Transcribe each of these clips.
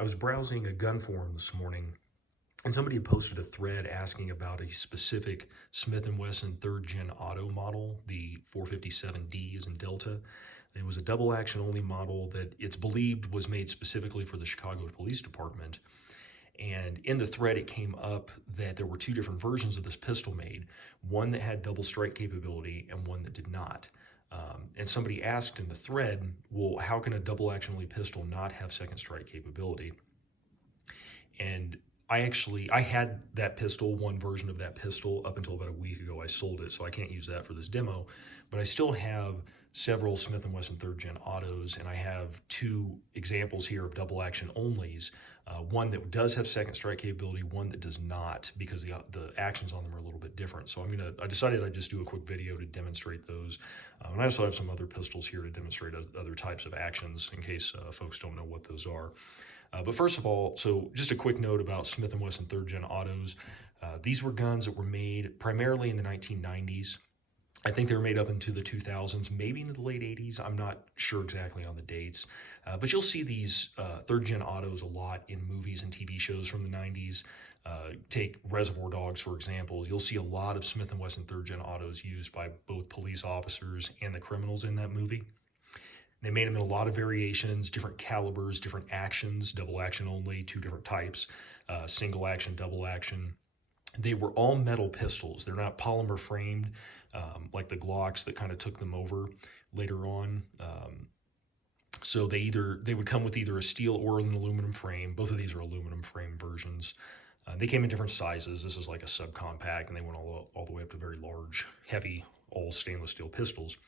I was browsing a gun forum this morning, and somebody had posted a thread asking about a specific Smith & Wesson 3rd Gen auto model, the 457D as in Delta. It was a double action only model that it's believed was made specifically for the Chicago Police Department. And in the thread, it came up that there were two different versions of this pistol made, one that had double strike capability and one that did not. And somebody asked in the thread, well, how can a double action only pistol not have second strike capability? And I had that pistol, one version of that pistol, up until about a week ago. I sold it, so I can't use that for this demo. But I still have several Smith & Wesson 3rd Gen autos, and I have two examples here of double action onlys. One that does have second strike capability, one that does not, because the actions on them are a little bit different. So I decided I'd just do a quick video to demonstrate those. And I also have some other pistols here to demonstrate other types of actions in case folks don't know what those are. But first of all, so just a quick note about Smith & Wesson 3rd Gen autos. These were guns that were made primarily in the 1990s. I think they were made up into the 2000s, maybe into the late 80s. I'm not sure exactly on the dates. But you'll see these 3rd Gen autos a lot in movies and TV shows from the 90s. Take Reservoir Dogs, for example. You'll see a lot of Smith & Wesson 3rd Gen autos used by both police officers and the criminals in that movie. They made them in a lot of variations, different calibers, different actions, double action only, two different types, single action, double action. They were all metal pistols. They're not polymer framed like the Glocks that kind of took them over later on. So they would come with either a steel or an aluminum frame. Both of these are aluminum frame versions. They came in different sizes. This is like a subcompact, and they went all the way up to very large, heavy, all stainless steel pistols.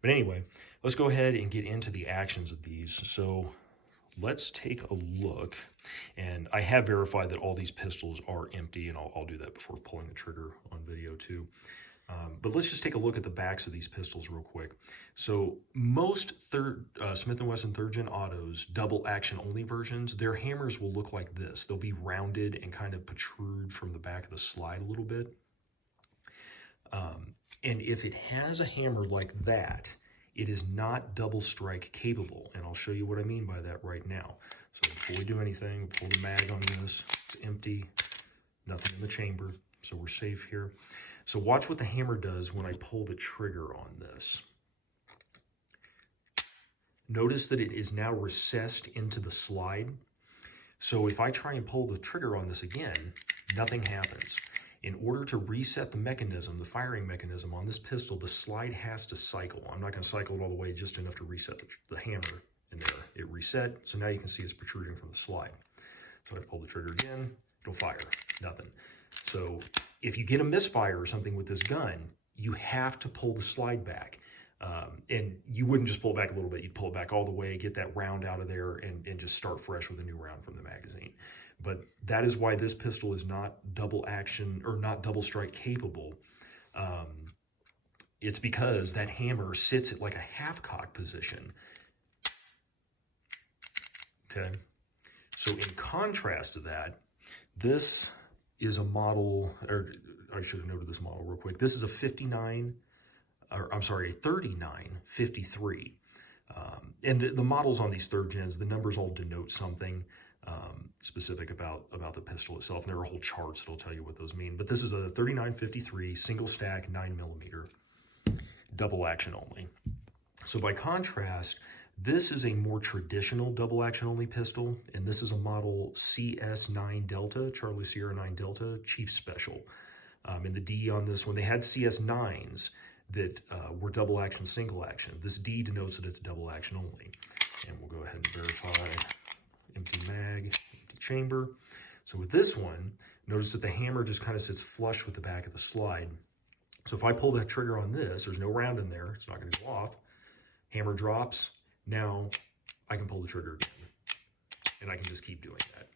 But anyway, let's go ahead and get into the actions of these. So let's take a look. And I have verified that all these pistols are empty, and I'll do that before pulling the trigger on video too. But let's just take a look at the backs of these pistols real quick. So most Smith & Wesson 3rd Gen autos, double action only versions, their hammers will look like this. They'll be rounded and kind of protrude from the back of the slide a little bit. And if it has a hammer like that, it is not double strike capable. And I'll show you what I mean by that right now. So before we do anything, pull the mag on this. It's empty, nothing in the chamber, so we're safe here. So watch what the hammer does when I pull the trigger on this. Notice that it is now recessed into the slide. So if I try and pull the trigger on this again, nothing happens. In order to reset the mechanism, the firing mechanism on this pistol, the slide has to cycle. I'm not going to cycle it all the way, just enough to reset the hammer in there. It reset, so now you can see it's protruding from the slide. So I pull the trigger again, it'll fire, nothing. So if you get a misfire or something with this gun, you have to pull the slide back. And you wouldn't just pull it back a little bit, you'd pull it back all the way, get that round out of there, and just start fresh with a new round from the magazine. But that is why this pistol is not double action or not double strike capable. It's because that hammer sits at like a half cock position. Okay. So in contrast to that, this is a model, or I should have noted this model real quick. This is a 3953. And the models on these 3rd gens, the numbers all denote something specific about the pistol itself. And there are whole charts that'll tell you what those mean. But this is a 3953 single stack 9mm, double action only. So by contrast, this is a more traditional double action only pistol, and this is a model CS9 Delta, Charlie Sierra 9 Delta, Chief Special. And the D on this one, they had CS9s that were double action, single action. This D denotes that it's double action only. And we'll go ahead and verify empty mag, empty chamber. So with this one, notice that the hammer just kind of sits flush with the back of the slide. So if I pull that trigger on this, there's no round in there, it's not going to go off. Hammer drops. Now I can pull the trigger again, and I can just keep doing that.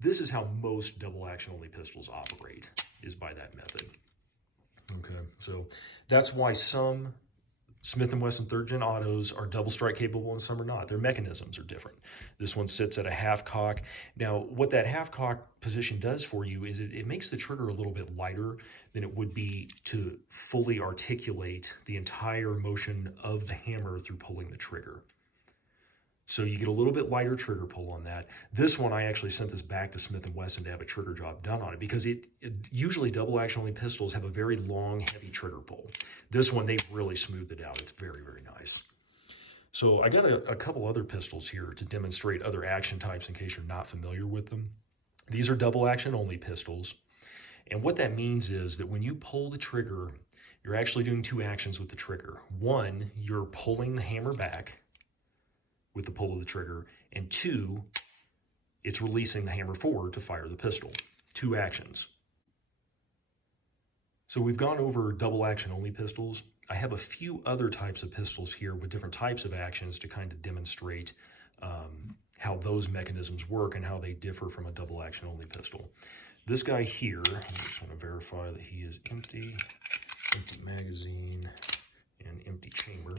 This is how most double action only pistols operate, is by that method. Okay, so that's why some Smith & Wesson 3rd Gen autos are double strike capable and some are not. Their mechanisms are different. This one sits at a half cock. Now, what that half cock position does for you is it makes the trigger a little bit lighter than it would be to fully articulate the entire motion of the hammer through pulling the trigger. So you get a little bit lighter trigger pull on that. This one, I actually sent this back to Smith & Wesson to have a trigger job done on it because usually double action only pistols have a very long, heavy trigger pull. This one, they've really smoothed it out. It's very, very nice. So I got a couple other pistols here to demonstrate other action types in case you're not familiar with them. These are double action only pistols. And what that means is that when you pull the trigger, you're actually doing two actions with the trigger. One, you're pulling the hammer back with the pull of the trigger, and two, it's releasing the hammer forward to fire the pistol. Two actions. So we've gone over double action only pistols. I have a few other types of pistols here with different types of actions to kind of demonstrate how those mechanisms work and how they differ from a double action only pistol. This guy here, I just want to verify that he is empty magazine and empty chamber.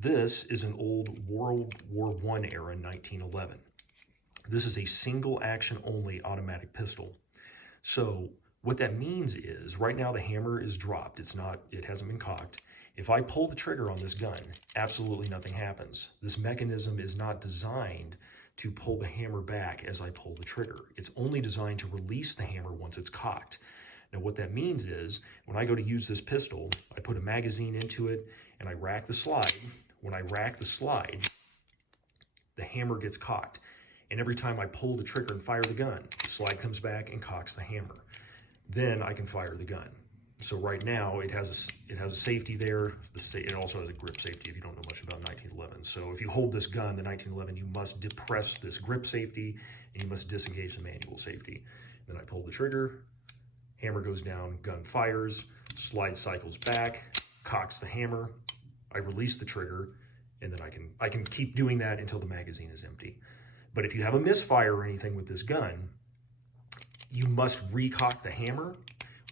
This is an old World War I era 1911. This is a single action only automatic pistol. So what that means is right now the hammer is dropped. It hasn't been cocked. If I pull the trigger on this gun, absolutely nothing happens. This mechanism is not designed to pull the hammer back as I pull the trigger. It's only designed to release the hammer once it's cocked. Now what that means is when I go to use this pistol, I put a magazine into it and I rack the slide. When I rack the slide, the hammer gets cocked. And every time I pull the trigger and fire the gun, the slide comes back and cocks the hammer. Then I can fire the gun. So right now it has a safety there. It also has a grip safety if you don't know much about 1911. So if you hold this gun, the 1911, you must depress this grip safety and you must disengage the manual safety. Then I pull the trigger, hammer goes down, gun fires, slide cycles back, cocks the hammer, I release the trigger, and then I can keep doing that until the magazine is empty. But if you have a misfire or anything with this gun, you must recock the hammer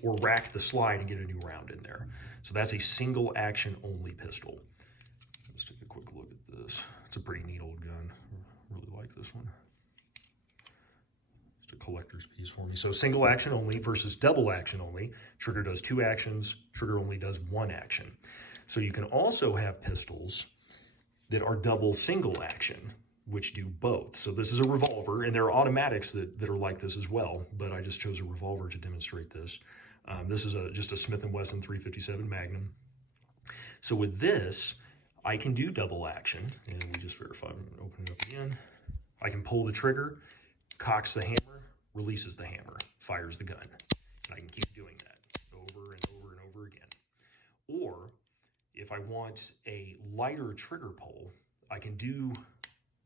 or rack the slide and get a new round in there. So that's a single action only pistol. Let's take a quick look at this. It's a pretty neat old gun. I really like this one. It's a collector's piece for me. So single action only versus double action only. Trigger does two actions, trigger only does one action. So you can also have pistols that are double single action, which do both. So this is a revolver, and there are automatics that are like this as well, but I just chose a revolver to demonstrate this. This is just a Smith & Wesson 357 Magnum. So with this, I can do double action, and we just verify. I'm going to open it up again. I can pull the trigger, cocks the hammer, releases the hammer, fires the gun. And I can keep doing that over and over and over again. Or if I want a lighter trigger pull, I can do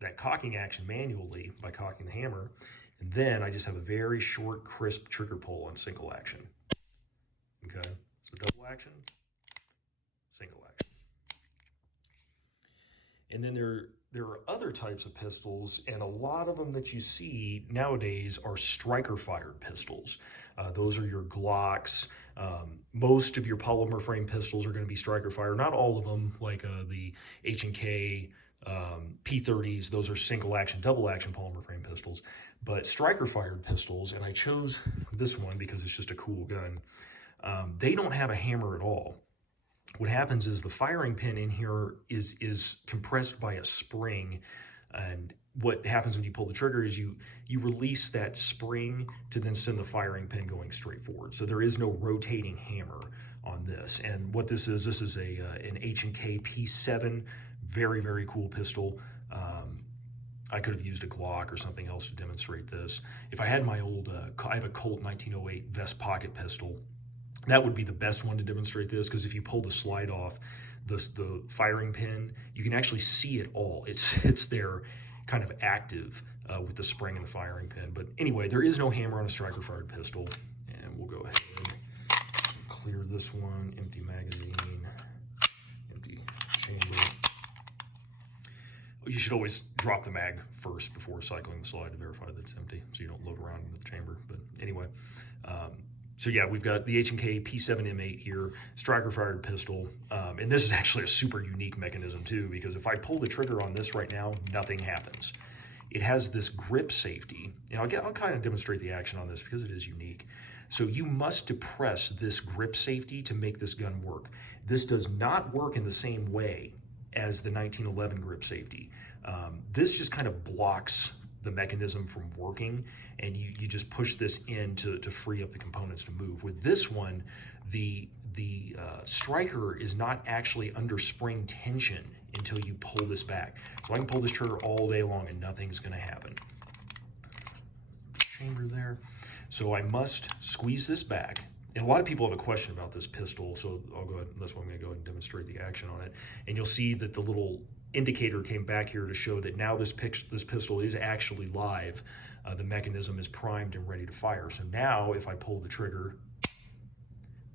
that cocking action manually by cocking the hammer, and then I just have a very short, crisp trigger pull on single action. Okay, so double action, single action. And then there are other types of pistols, and a lot of them that you see nowadays are striker-fired pistols. Those are your Glocks. Most of your polymer frame pistols are going to be striker-fired. Not all of them, like the H&K, P30s, those are single action, double action polymer frame pistols. But striker-fired pistols, and I chose this one because it's just a cool gun, they don't have a hammer at all. What happens is the firing pin in here is compressed by a spring, and what happens when you pull the trigger is you release that spring to then send the firing pin going straight forward. So there is no rotating hammer on this. And what this is an H&K P7, very, very cool pistol. I could have used a Glock or something else to demonstrate this. If I had my old, I have a Colt 1908 vest pocket pistol. That would be the best one to demonstrate this, because if you pull the slide off, the firing pin, you can actually see it all. It sits there kind of active with the spring and the firing pin. But anyway, there is no hammer on a striker-fired pistol. And we'll go ahead and clear this one. Empty magazine, empty chamber. You should always drop the mag first before cycling the slide to verify that it's empty, so you don't load around into the chamber. But anyway, so yeah, we've got the H&K P7 M8 here, striker-fired pistol, and this is actually a super unique mechanism too, because if I pull the trigger on this right now, nothing happens. It has this grip safety, and I'll kind of demonstrate the action on this because it is unique. So you must depress this grip safety to make this gun work. This does not work in the same way as the 1911 grip safety. This just kind of blocks the mechanism from working, and you just push this in to free up the components to move. With this one, the striker is not actually under spring tension until you pull this back. So I can pull this trigger all day long and nothing's going to happen. Chamber there. So I must squeeze this back. And a lot of people have a question about this pistol, so I'll go ahead, that's why I'm going to go ahead and demonstrate the action on it. And you'll see that the little indicator came back here to show that now this pistol is actually live. The mechanism is primed and ready to fire. So now if I pull the trigger,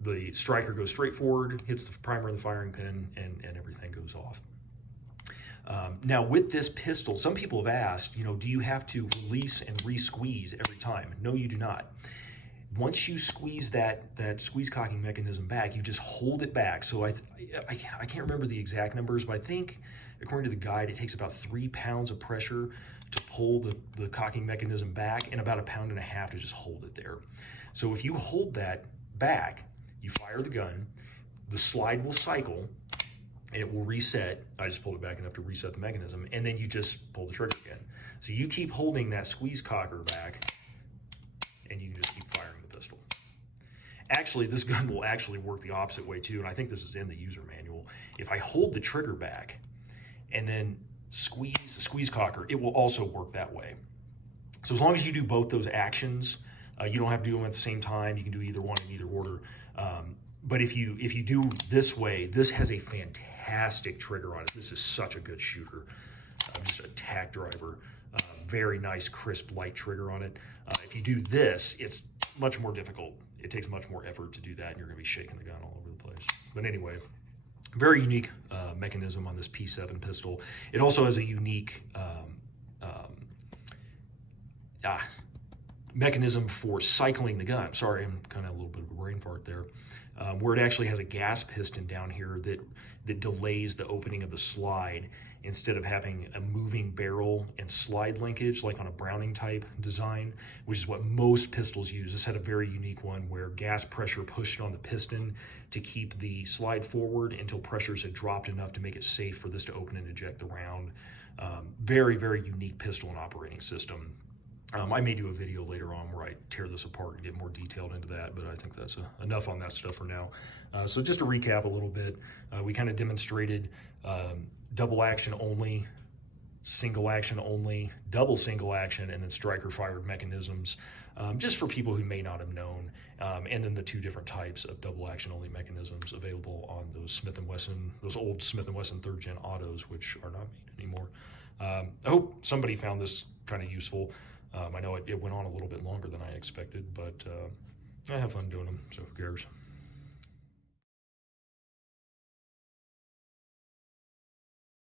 the striker goes straight forward, hits the primer and the firing pin, and everything goes off. Now with this pistol, some people have asked, do you have to release and re-squeeze every time? No, you do not. Once you squeeze that squeeze cocking mechanism back, you just hold it back. So I can't remember the exact numbers, but I think according to the guide, it takes about 3 pounds of pressure to pull the cocking mechanism back and about 1.5 pounds to just hold it there. So if you hold that back, you fire the gun, the slide will cycle, and it will reset. I just pulled it back enough to reset the mechanism, and then you just pull the trigger again. So you keep holding that squeeze cocker back, and you can just keep firing the pistol. Actually, this gun will actually work the opposite way too, and I think this is in the user manual. If I hold the trigger back and then squeeze cocker, it will also work that way. So as long as you do both those actions, you don't have to do them at the same time. You can do either one in either order. But if you do this way, this has a fantastic trigger on it. This is such a good shooter. Just a tack driver. Very nice, crisp, light trigger on it. If you do this, it's much more difficult. It takes much more effort to do that, and you're going to be shaking the gun all over the place. But anyway, very unique mechanism on this P7 pistol. It also has a unique mechanism for cycling the gun. Sorry, I'm kind of a little bit of a brain fart there. Where it actually has a gas piston down here that delays the opening of the slide instead of having a moving barrel and slide linkage like on a Browning type design, which is what most pistols use. This had a very unique one where gas pressure pushed on the piston to keep the slide forward until pressures had dropped enough to make it safe for this to open and eject the round. Very, very unique pistol and operating system. I may do a video later on where I tear this apart and get more detailed into that, but I think that's enough on that stuff for now. So just to recap a little bit, we kind of demonstrated double action only, single action only, double single action, and then striker fired mechanisms, just for people who may not have known, and then the 2 different types of double action only mechanisms available on those Smith & Wesson, those old Smith & Wesson 3rd gen autos, which are not made anymore. I hope somebody found this kind of useful. I know it went on a little bit longer than I expected, but I have fun doing them, so who cares?